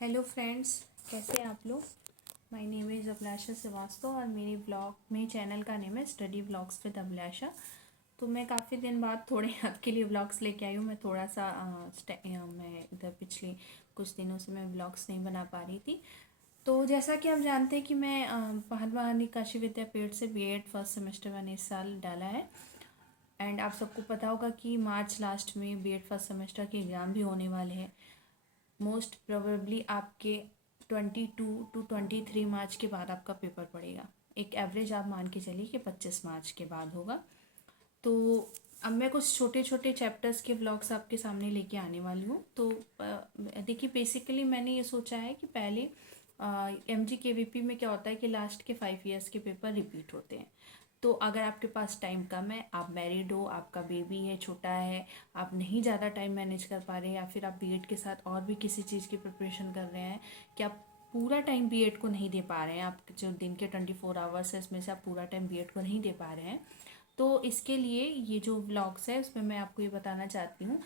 Hello friends, कैसे हैं आप लोग। माय नेम इज़ अभिलाषा श्रीवास्तव और मेरे चैनल का नेम है स्टडी व्लॉग्स विद अभिलाषा। तो मैं काफ़ी दिन बाद थोड़े आपके लिए व्लॉग्स लेके आई हूँ। मैं थोड़ा सा मैं इधर पिछले कुछ दिनों से मैं व्लॉग्स नहीं बना पा रही थी। तो जैसा कि आप जानते हैं कि मैं महात्मा काशी विद्यापीठ से बीएड फर्स्ट सेमेस्टर मैंने इस साल डाला है। एंड आप सबको पता होगा कि मार्च लास्ट में बीएड फर्स्ट सेमेस्टर के एग्ज़ाम भी होने वाले हैं। मोस्ट प्रोबेबली आपके 22 to 23 मार्च के बाद आपका पेपर पड़ेगा। एक एवरेज आप मान के चलिए कि 25 मार्च के बाद होगा। तो अब मैं कुछ छोटे छोटे चैप्टर्स के व्लॉग्स आपके सामने लेके आने वाली हूँ। तो देखिए, बेसिकली मैंने ये सोचा है कि पहले MGKVP में क्या होता है कि लास्ट के 5 ईयर्स के पेपर रिपीट होते हैं। तो अगर आपके पास टाइम कम है, आप मैरिड हो, आपका बेबी है, छोटा है, आप नहीं ज़्यादा टाइम मैनेज कर पा रहे हैं, या फिर आप बीएड के साथ और भी किसी चीज़ की प्रिपरेशन कर रहे हैं कि आप पूरा टाइम बीएड को नहीं दे पा रहे हैं, आप जो दिन के 24 आवर्स है इसमें से आप पूरा टाइम बीएड को नहीं दे पा रहे हैं, तो इसके लिए ये जो व्लॉग्स है उसमें मैं आपको ये बताना चाहती हूँ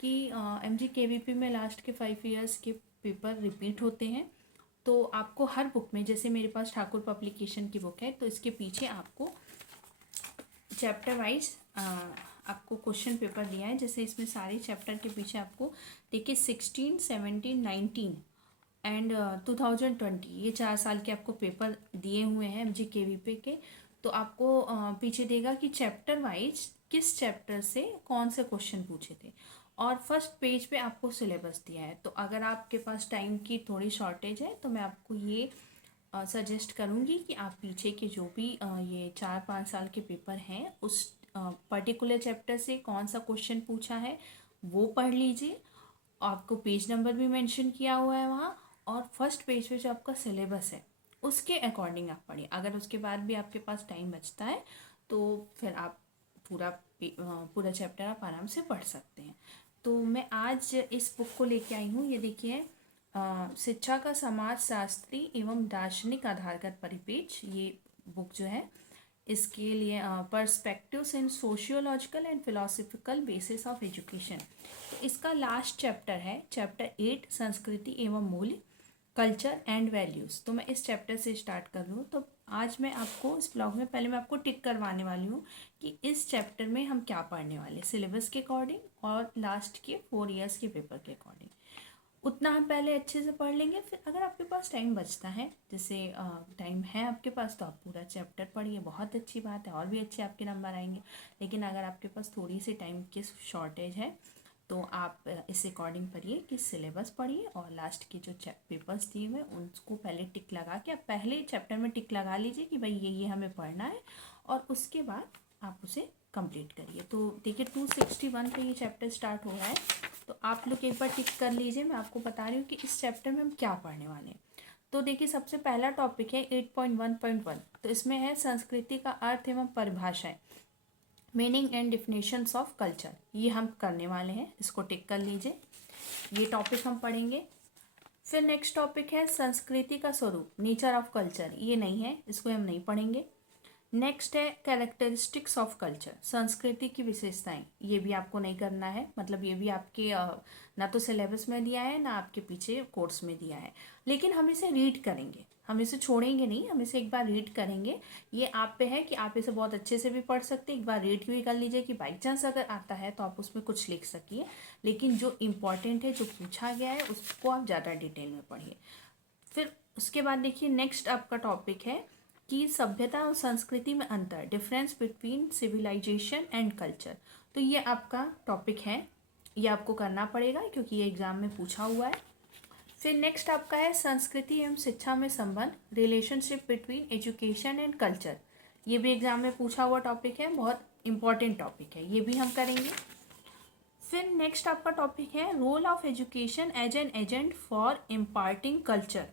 कि MGKVP में लास्ट के 5 ईयर्स के पेपर रिपीट होते हैं। तो आपको हर बुक में, जैसे मेरे पास ठाकुर पब्लिकेशन की बुक है, तो इसके पीछे आपको चैप्टर वाइज आपको क्वेश्चन पेपर दिया है। जैसे इसमें सारे चैप्टर के पीछे आपको देखिए 16, 17, 19 एंड 2020 ये 4 साल के आपको पेपर दिए हुए हैं MGKVP के। तो आपको पीछे देगा कि चैप्टर वाइज किस चैप्टर से कौन से क्वेश्चन पूछे थे, और फर्स्ट पेज पे आपको सिलेबस दिया है। तो अगर आपके पास टाइम की थोड़ी शॉर्टेज है तो मैं आपको ये सजेस्ट करूँगी कि आप पीछे के जो भी ये 4-5 साल के पेपर हैं उस पर्टिकुलर चैप्टर से कौन सा क्वेश्चन पूछा है वो पढ़ लीजिए। आपको पेज नंबर भी मेंशन किया हुआ है वहाँ, और फर्स्ट पेज पे जो आपका सिलेबस है उसके अकॉर्डिंग आप पढ़िए। अगर उसके बाद भी आपके पास टाइम बचता है तो फिर आप पूरा चैप्टर आप आराम से पढ़ सकते हैं। तो मैं आज इस बुक को लेके आई हूँ। ये देखिए, शिक्षा का समाज शास्त्री एवं दार्शनिक आधारगत परिपेक्ष, ये बुक जो है इसके लिए perspectives in sociological and philosophical basis of education. तो इसका लास्ट चैप्टर है चैप्टर 8, संस्कृति एवं मूल्य, कल्चर एंड वैल्यूज़। तो मैं इस चैप्टर से स्टार्ट कर लूँ। तो आज मैं आपको इस ब्लॉग में पहले मैं आपको टिक करवाने वाली हूँ कि इस चैप्टर में हम क्या पढ़ने वाले, सिलेबस के अकॉर्डिंग और लास्ट के 4 ईयर्स के पेपर के अकॉर्डिंग। उतना हम पहले अच्छे से पढ़ लेंगे। फिर अगर आपके पास टाइम बचता है, जैसे टाइम है आपके पास, तो आप पूरा चैप्टर पढ़िए, बहुत अच्छी बात है, और भी अच्छे आपके नंबर आएंगे। लेकिन अगर आपके पास थोड़ी सी टाइम की शॉर्टेज है तो आप इस अकॉर्डिंग पढ़िए कि सिलेबस पढ़िए, और लास्ट के जो पेपर्स दिए हुए उनको पहले टिक लगा के, आप पहले चैप्टर में टिक लगा लीजिए कि भाई ये हमें पढ़ना है, और उसके बाद आप उसे कंप्लीट करिए। तो देखिए 261 पे ये चैप्टर स्टार्ट हो रहा है। तो आप लोग एक बार टिक कर लीजिए। मैं आपको बता रही हूँ कि इस चैप्टर में हम क्या पढ़ने वाले हैं। तो देखिए, सबसे पहला टॉपिक है 8.1.1। तो इसमें है संस्कृति का अर्थ एवं परिभाषाएं, meaning and definitions of culture. ये हम करने वाले हैं, इसको टिक कर लीजिए। ये टॉपिक हम पढ़ेंगे। फिर नेक्स्ट टॉपिक है संस्कृति का स्वरूप, नेचर ऑफ कल्चर। ये नहीं है, इसको हम नहीं पढ़ेंगे। नेक्स्ट है कैरेक्टरिस्टिक्स ऑफ कल्चर, संस्कृति की विशेषताएं। ये भी आपको नहीं करना है, मतलब ये भी आपके ना तो सिलेबस में दिया है ना आपके पीछे कोर्स में दिया है। लेकिन हम इसे रीड करेंगे, हम इसे छोड़ेंगे नहीं, हम इसे एक बार रीड करेंगे। ये आप पे है कि आप इसे बहुत अच्छे से भी पढ़ सकते हैं। एक बार रीड भी कर लीजिए कि बाई चांस अगर आता है तो आप उसमें कुछ लिख सकिए। लेकिन जो इम्पॉर्टेंट है, जो पूछा गया है, उसको आप ज़्यादा डिटेल में पढ़िए। फिर उसके बाद देखिए नेक्स्ट आपका टॉपिक है कि सभ्यता और संस्कृति में अंतर, difference between civilisation and culture. तो ये आपका टॉपिक है, ये आपको करना पड़ेगा क्योंकि ये एग्जाम में पूछा हुआ है। फिर नेक्स्ट आपका है संस्कृति एवं शिक्षा में संबंध, relationship between education and culture. ये भी एग्जाम में पूछा हुआ टॉपिक है, बहुत इंपॉर्टेंट टॉपिक है, ये भी हम करेंगे। फिर नेक्स्ट आपका टॉपिक है role of education as an agent for imparting culture.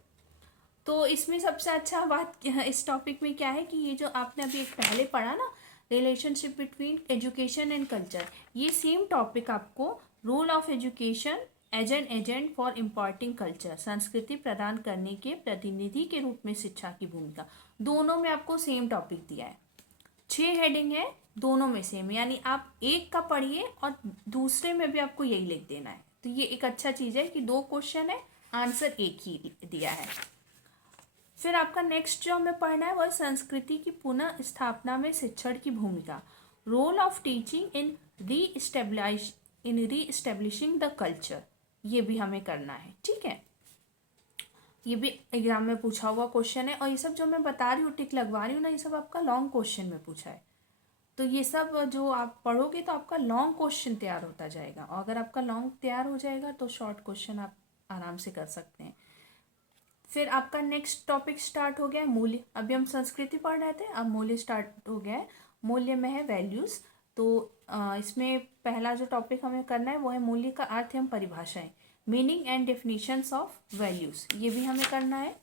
तो इसमें सबसे अच्छा बात इस टॉपिक में क्या है कि ये जो आपने अभी एक पहले पढ़ा ना, relationship between education and culture, ये सेम टॉपिक आपको role of education as an agent for imparting culture, संस्कृति प्रदान करने के प्रतिनिधि के रूप में शिक्षा की भूमिका, दोनों में आपको सेम टॉपिक दिया है। 6 हेडिंग है, दोनों में सेम, यानी आप एक का पढ़िए और दूसरे में भी आपको यही लिख देना है। तो ये एक अच्छा चीज़ है कि 2 क्वेश्चन है, आंसर एक ही दिया है। फिर आपका नेक्स्ट जो हमें पढ़ना है वह संस्कृति की पुनः स्थापना में शिक्षण की भूमिका, रोल ऑफ टीचिंग इन री एस्टेब्लिशिंग द कल्चर, ये भी हमें करना है। ठीक है, ये भी एग्जाम में पूछा हुआ क्वेश्चन है। और ये सब जो मैं बता रही हूँ, टिक लगवा रही हूँ ना, ये सब आपका लॉन्ग क्वेश्चन में पूछा है। तो ये सब जो आप पढ़ोगे तो आपका लॉन्ग क्वेश्चन तैयार होता जाएगा, और अगर आपका लॉन्ग तैयार हो जाएगा तो शॉर्ट क्वेश्चन आप आराम से कर सकते हैं। फिर आपका नेक्स्ट टॉपिक स्टार्ट हो गया है मूल्य। अभी हम संस्कृति पढ़ रहे थे, अब मूल्य स्टार्ट हो गया है। मूल्य में है वैल्यूज़। तो इसमें पहला जो टॉपिक हमें करना है वो है मूल्य का अर्थ एवं परिभाषाएं, meaning and definitions of values, ये भी हमें करना है।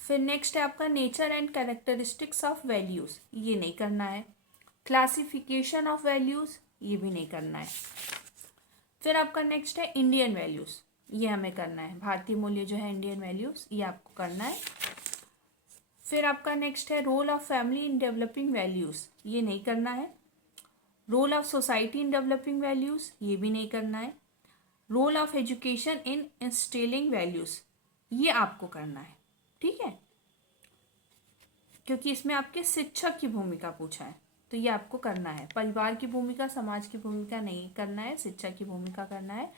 फिर नेक्स्ट है आपका nature and characteristics of values, ये नहीं करना है। क्लासिफिकेशन ऑफ वैल्यूज़, ये भी नहीं करना है। फिर आपका नेक्स्ट है इंडियन वैल्यूज़, ये हमें करना है। भारतीय मूल्य जो है इंडियन वैल्यूज़, ये आपको करना है। फिर आपका नेक्स्ट है role of family in developing values, ये नहीं करना है। Role of society in developing values, ये भी नहीं करना है। Role of education in instilling values, ये आपको करना है। ठीक है, क्योंकि इसमें आपके शिक्षक की भूमिका पूछा है, तो ये आपको करना है। परिवार की भूमिका, समाज की भूमिका नहीं करना है, शिक्षा की भूमिका करना है।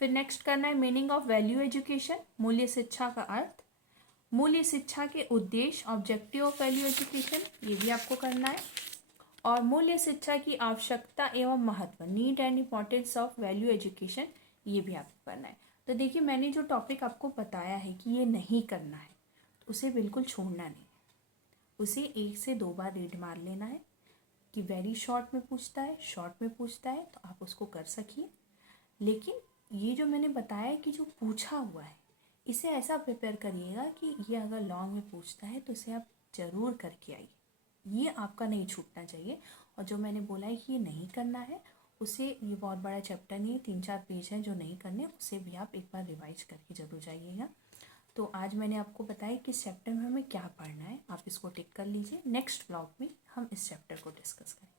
फिर नेक्स्ट करना है मीनिंग ऑफ वैल्यू एजुकेशन, मूल्य शिक्षा का अर्थ, मूल्य शिक्षा के उद्देश्य, ऑब्जेक्टिव ऑफ वैल्यू एजुकेशन, ये भी आपको करना है। और मूल्य शिक्षा की आवश्यकता एवं महत्व, need and importance of value education, ये भी आपको करना है। तो देखिए, मैंने जो टॉपिक आपको बताया है कि ये नहीं करना है, तो उसे बिल्कुल छोड़ना नहीं, उसे 1 से 2 बार रीड मार लेना है कि वेरी शॉर्ट में पूछता है, शॉर्ट में पूछता है, तो आप उसको कर सकिए। लेकिन ये जो मैंने बताया कि जो पूछा हुआ है, इसे ऐसा प्रिपेयर करिएगा कि ये अगर लॉन्ग में पूछता है तो इसे आप ज़रूर करके आइए, ये आपका नहीं छूटना चाहिए। और जो मैंने बोला है कि ये नहीं करना है, उसे, ये बहुत बड़ा चैप्टर नहीं है, 3-4 पेज हैं जो नहीं करने, उसे भी आप एक बार रिवाइज करके ज़रूर जाइएगा। तो आज मैंने आपको बताया कि इस चैप्टर में हमें क्या पढ़ना है, आप इसको टिक कर लीजिए। नेक्स्ट ब्लॉग में हम इस चैप्टर को डिस्कस करेंगे।